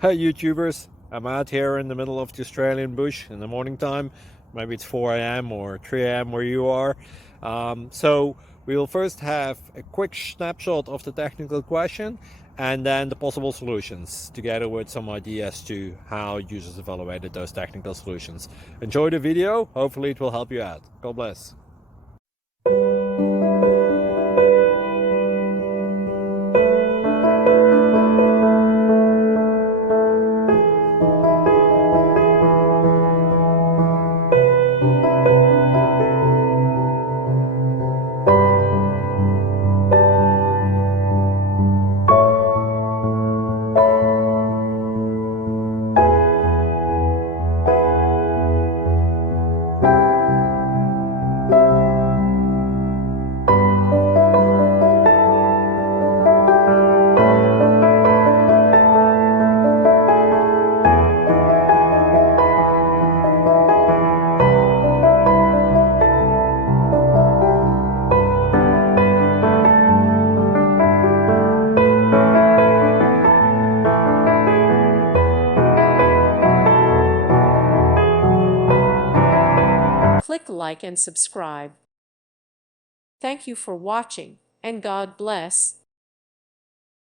Hey YouTubers, I'm out here in the middle of the Australian bush in the morning time. Maybe it's 4 a.m. or 3 a.m. where you are. So we'll first have a quick snapshot of the technical question and then the possible solutions, together with some ideas to how users evaluated those technical solutions. Enjoy the video, hopefully it will help you out. God bless. Click like and subscribe. Thank you for watching, and God bless.